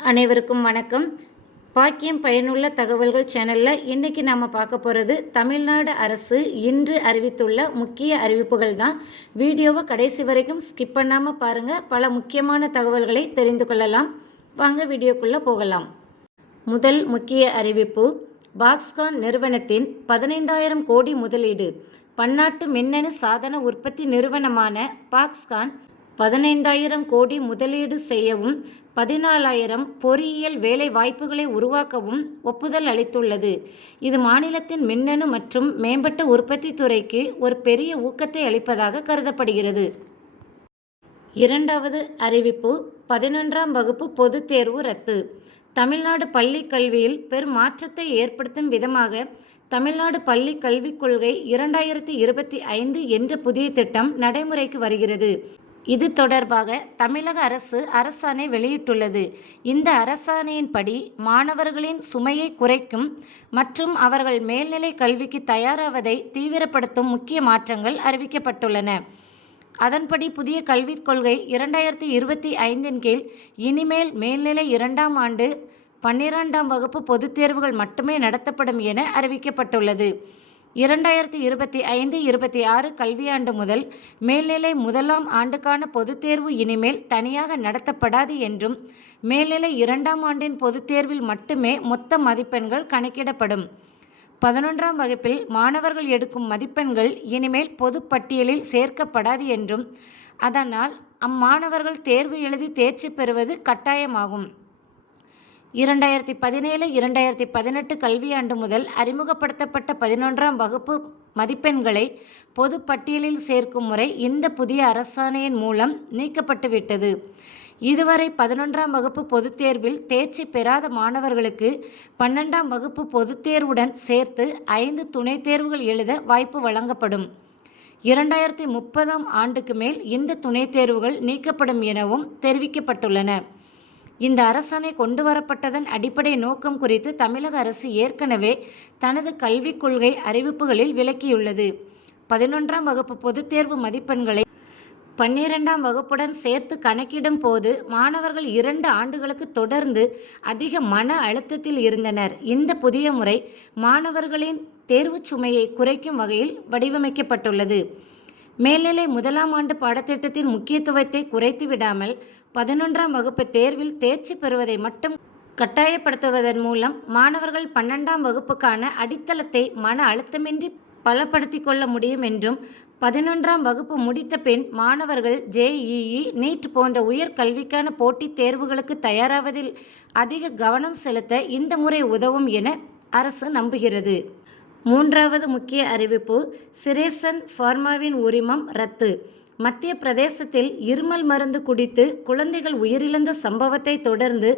அனைவருக்கும் வணக்கம். பாக்கியம் பயனுள்ள தகவல்கள் சேனலில் இன்றைக்கி நாம் பார்க்க போகிறது தமிழ்நாடு அரசு இன்று அறிவித்துள்ள முக்கிய அறிவிப்புகள் தான். வீடியோவை கடைசி வரைக்கும் ஸ்கிப் பண்ணாமல் பாருங்கள் பல முக்கியமான தகவல்களை தெரிந்து கொள்ளலாம். வாங்க வீடியோக்குள்ளே போகலாம். முதல் முக்கிய அறிவிப்பு பாக்ஸ்கான் நிறுவனத்தின் பதினைந்தாயிரம் கோடி முதலீடு. பன்னாட்டு மின்னணு சாதன உற்பத்தி நிறுவனமான பாக்ஸ்கான் பதினைந்தாயிரம் கோடி முதலீடு செய்யவும் பதினாலாயிரம் பொறியியல் வேலை வாய்ப்புகளை உருவாக்கவும் ஒப்புதல் அளித்துள்ளது. இது மாநிலத்தின் மின்னணு மற்றும் மேம்பட்ட உற்பத்தி துறைக்கு ஒரு பெரிய ஊக்கத்தை அளிப்பதாக கருதப்படுகிறது. இரண்டாவது அறிவிப்பு பதினொன்றாம் வகுப்பு பொதுத் தேர்வு ரத்து. தமிழ்நாடு பள்ளி கல்வியில் பெரும் மாற்றத்தை ஏற்படுத்தும் விதமாக தமிழ்நாடு பள்ளி கல்விக் கொள்கை இரண்டாயிரத்தி இருபத்தி ஐந்து என்ற புதிய திட்டம் நடைமுறைக்கு வருகிறது. இது தொடர்பாக தமிழக அரசு அரசாணை வெளியிட்டுள்ளது. இந்த அரசாணையின்படி மாணவர்களின் சுமையை குறைக்கும் மற்றும் அவர்கள் மேல்நிலை கல்விக்கு தயாராவதை தீவிரப்படுத்தும் முக்கிய மாற்றங்கள் அறிவிக்கப்பட்டுள்ளன. அதன்படி புதிய கல்விக் கொள்கை இரண்டாயிரத்தி இருபத்தி ஐந்தின் கீழ் இனிமேல் மேல்நிலை இரண்டாம் ஆண்டு பன்னிரெண்டாம் வகுப்பு பொதுத் தேர்வுகள் மட்டுமே நடத்தப்படும் என அறிவிக்கப்பட்டுள்ளது. இரண்டாயிரத்தி இருபத்தி ஐந்து இருபத்தி ஆறு கல்வியாண்டு முதல் மேல்நிலை முதலாம் ஆண்டுக்கான பொதுத் தேர்வு இனிமேல் தனியாக நடத்தப்படாது என்றும் மேல்நிலை இரண்டாம் ஆண்டின் பொதுத் தேர்வில் மட்டுமே மொத்த மதிப்பெண்கள் கணக்கிடப்படும். பதினொன்றாம் வகுப்பில் மாணவர்கள் எடுக்கும் மதிப்பெண்கள் இனிமேல் பொதுப்பட்டியலில் சேர்க்கப்படாது என்றும் அதனால் அம்மாணவர்கள் தேர்வு எழுதி தேர்ச்சி பெறுவது கட்டாயமாகும். இரண்டாயிரத்தி பதினேழு இரண்டாயிரத்தி பதினெட்டு கல்வியாண்டு முதல் அறிமுகப்படுத்தப்பட்ட பதினொன்றாம் வகுப்பு மதிப்பெண்களை பொது பட்டியலில் சேர்க்கும் முறை இந்த புதிய அரசாணையின் மூலம் நீக்கப்பட்டுவிட்டது. இதுவரை பதினொன்றாம் வகுப்பு பொதுத் தேர்வில் தேர்ச்சி பெறாத மாணவர்களுக்கு பன்னெண்டாம் வகுப்பு பொதுத் தேர்வுடன் சேர்த்து ஐந்து துணைத் தேர்வுகள் எழுத வாய்ப்பு வழங்கப்படும். இரண்டாயிரத்தி முப்பதாம் ஆண்டுக்கு மேல் இந்த துணைத் தேர்வுகள் நீக்கப்படும் எனவும் தெரிவிக்கப்பட்டுள்ளன. இந்த அரசாணை கொண்டு வரப்பட்டதன் அடிப்படை நோக்கம் குறித்து தமிழக அரசு ஏற்கனவே தனது கல்விக் கொள்கை அறிவிப்புகளில் விளக்கியுள்ளது. பதினொன்றாம் வகுப்பு பொதுத் தேர்வு மதிப்பெண்களை பன்னிரெண்டாம் வகுப்புடன் சேர்த்து கணக்கிடும் போது மாணவர்கள் இரண்டு ஆண்டுகளுக்கு தொடர்ந்து அதிக மன அழுத்தத்தில் இருந்தனர். இந்த புதிய முறை மாணவர்களின் தேர்வு சுமையை குறைக்கும் வகையில் வடிவமைக்கப்பட்டுள்ளது. மேல்நிலை முதலாம் ஆண்டு பாடத்திட்டத்தின் முக்கியத்துவத்தை குறைத்து விடாமல் பதினொன்றாம் வகுப்பு தேர்வில் தேர்ச்சி பெறுவதை மட்டும் கட்டாயப்படுத்துவதன் மூலம் மாணவர்கள் பன்னெண்டாம் வகுப்புக்கான அடித்தளத்தை மன அழுத்தமின்றி பலப்படுத்திக் கொள்ள முடியும் என்றும் பதினொன்றாம் வகுப்பு முடித்த பின் மாணவர்கள் ஜேஇஇ நீட் போன்ற உயர் கல்விக்கான போட்டித் தேர்வுகளுக்கு தயாராவதில் அதிக கவனம் செலுத்த இந்த முறை உதவும் என அரசு நம்புகிறது. மூன்றாவது முக்கிய அறிவிப்பு சிரேசன் ஃபார்மாவின் உரிமம் ரத்து. மத்திய பிரதேசத்தில் இருமல் மருந்து குடித்து குழந்தைகள் உயிரிழந்த சம்பவத்தை தொடர்ந்து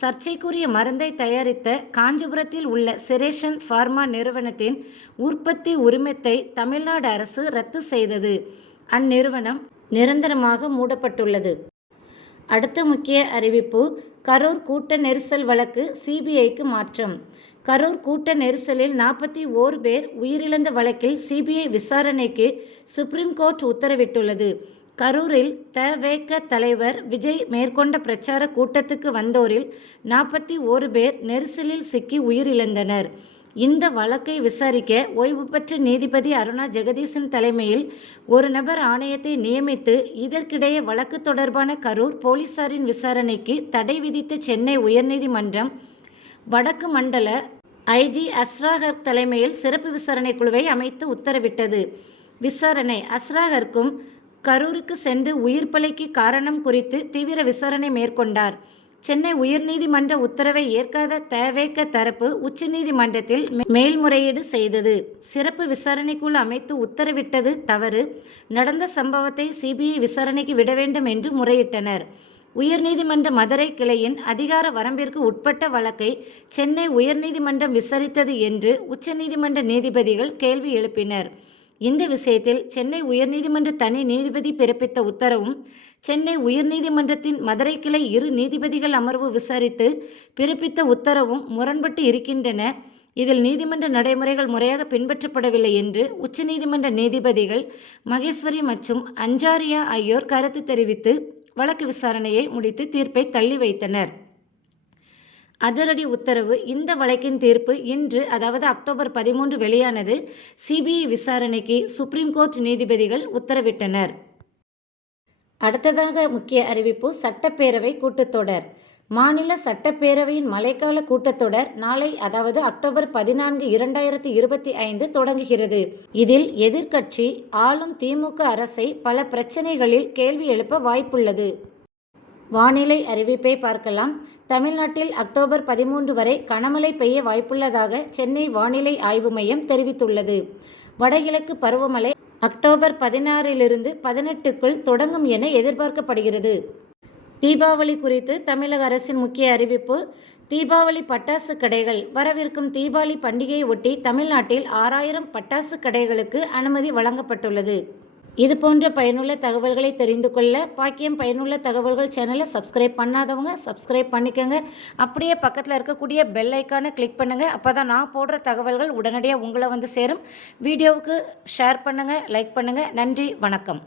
சர்ச்சைக்குரிய மருந்தை தயாரித்த காஞ்சிபுரத்தில் உள்ள சிரேஷன் ஃபார்மா நிறுவனத்தின் உற்பத்தி உரிமத்தை தமிழ்நாடு அரசு ரத்து செய்தது. அந்நிறுவனம் நிரந்தரமாக மூடப்பட்டுள்ளது. அடுத்த முக்கிய அறிவிப்பு கரூர் கூட்ட நெரிசல் வழக்கு சிபிஐக்கு மாற்றம். கரூர் கூட்ட நெரிசலில் நாற்பத்தி ஓர் பேர் உயிரிழந்த வழக்கில் சிபிஐ விசாரணைக்கு சுப்ரீம் கோர்ட் உத்தரவிட்டுள்ளது. கரூரில் தவேக தலைவர் விஜய் மேற்கொண்ட பிரச்சார கூட்டத்துக்கு வந்தோரில் நாற்பத்தி ஓரு பேர் நெரிசலில் சிக்கி உயிரிழந்தனர். இந்த வழக்கை விசாரிக்க ஓய்வு பெற்ற நீதிபதி அருணா ஜெகதீசன் தலைமையில் ஒரு நபர் ஆணையத்தை நியமித்து இதற்கிடையே வழக்கு தொடர்பான கரூர் போலீசாரின் விசாரணைக்கு தடை விதித்த சென்னை உயர்நீதிமன்றம் வடக்கு மண்டல ஐஜி அஸ்ராகர் தலைமையில் சிறப்பு விசாரணை குழுவை அமைத்து உத்தரவிட்டது. விசாரணை அஸ்ராகர்க்கும் கரூருக்கு சென்று உயிர் பலிக்கு காரணம் குறித்து தீவிர விசாரணை மேற்கொண்டார். சென்னை உயர்நீதிமன்ற உத்தரவை ஏற்காத தவேக தரப்பு உச்சநீதிமன்றத்தில் மேல்முறையீடு செய்தது. சிறப்பு விசாரணைக்குழு அமைத்து உத்தரவிட்டது தவறு. நடந்த சம்பவத்தை சிபிஐ விசாரணைக்கு விட வேண்டும் என்று முறையிட்டனர். உயர்நீதிமன்ற மதுரை கிளையின் அதிகார வரம்பிற்கு உட்பட்ட வழக்கை சென்னை உயர்நீதிமன்றம் விசாரித்தது என்று உச்சநீதிமன்ற நீதிபதிகள் கேள்வி எழுப்பினர். இந்த விஷயத்தில் சென்னை உயர்நீதிமன்ற தனி நீதிபதி பிறப்பித்த உத்தரவும் சென்னை உயர்நீதிமன்றத்தின் மதுரை கிளை இரு நீதிபதிகள் அமர்வு விசாரித்து பிறப்பித்த உத்தரவும் முரண்பட்டு இருக்கின்றன. இதில் நீதிமன்ற நடைமுறைகள் முறையாக பின்பற்றப்படவில்லை என்று உச்சநீதிமன்ற நீதிபதிகள் மகேஸ்வரி மற்றும் அஞ்சாரியா ஆகியோர் கருத்து தெரிவித்து வழக்கு விசாரணையை முடித்து தீர்ப்பை தள்ளி வைத்தனர். அதிரடி உத்தரவு இந்த வழக்கின் தீர்ப்பு இன்று அதாவது அக்டோபர் பதிமூன்று வெளியானது சிபிஐ விசாரணைக்கு சுப்ரீம் கோர்ட் நீதிபதிகள் உத்தரவிட்டனர். அடுத்ததாக முக்கிய அறிவிப்பு சட்டப்பேரவை கூட்டத்தொடர். மாநில சட்டப்பேரவையின் மழைக்கால கூட்டத்தொடர் நாளை அதாவது அக்டோபர் பதினான்கு இரண்டாயிரத்தி இருபத்தி ஐந்து தொடங்குகிறது. இதில் எதிர்க்கட்சி ஆளும் திமுக அரசை பல பிரச்சனைகளில் கேள்வி எழுப்ப வாய்ப்புள்ளது. வானிலை அறிவிப்பை பார்க்கலாம். தமிழ்நாட்டில் அக்டோபர் பதிமூன்று வரை கனமழை பெய்ய வாய்ப்புள்ளதாக சென்னை வானிலை ஆய்வு மையம் தெரிவித்துள்ளது. வடகிழக்கு பருவமழை அக்டோபர் பதினாறிலிருந்து பதினெட்டுக்குள் தொடங்கும் என எதிர்பார்க்கப்படுகிறது. தீபாவளி குறித்து தமிழக அரசின் முக்கிய அறிவிப்பு தீபாவளி பட்டாசு கடைகள் வரவிருக்கும் தீபாவளி பண்டிகையை ஒட்டி தமிழ்நாட்டில் ஆறாயிரம் பட்டாசு கடைகளுக்கு அனுமதி வழங்கப்பட்டுள்ளது. இது போன்ற பயனுள்ள தகவல்களை தெரிந்து கொள்ள பாக்கியம் பயனுள்ள தகவல்கள் சேனலை சப்ஸ்கிரைப் பண்ணாதவங்க சப்ஸ்கிரைப் பண்ணிக்கோங்க. அப்படியே பக்கத்தில் இருக்கக்கூடிய பெல் ஐக்கானை கிளிக் பண்ணுங்கள் அப்போ தான் நான் போடுற தகவல்கள் உடனடியாக உங்களை வந்து சேரும். வீடியோவுக்கு ஷேர் பண்ணுங்கள் லைக் பண்ணுங்கள் நன்றி வணக்கம்.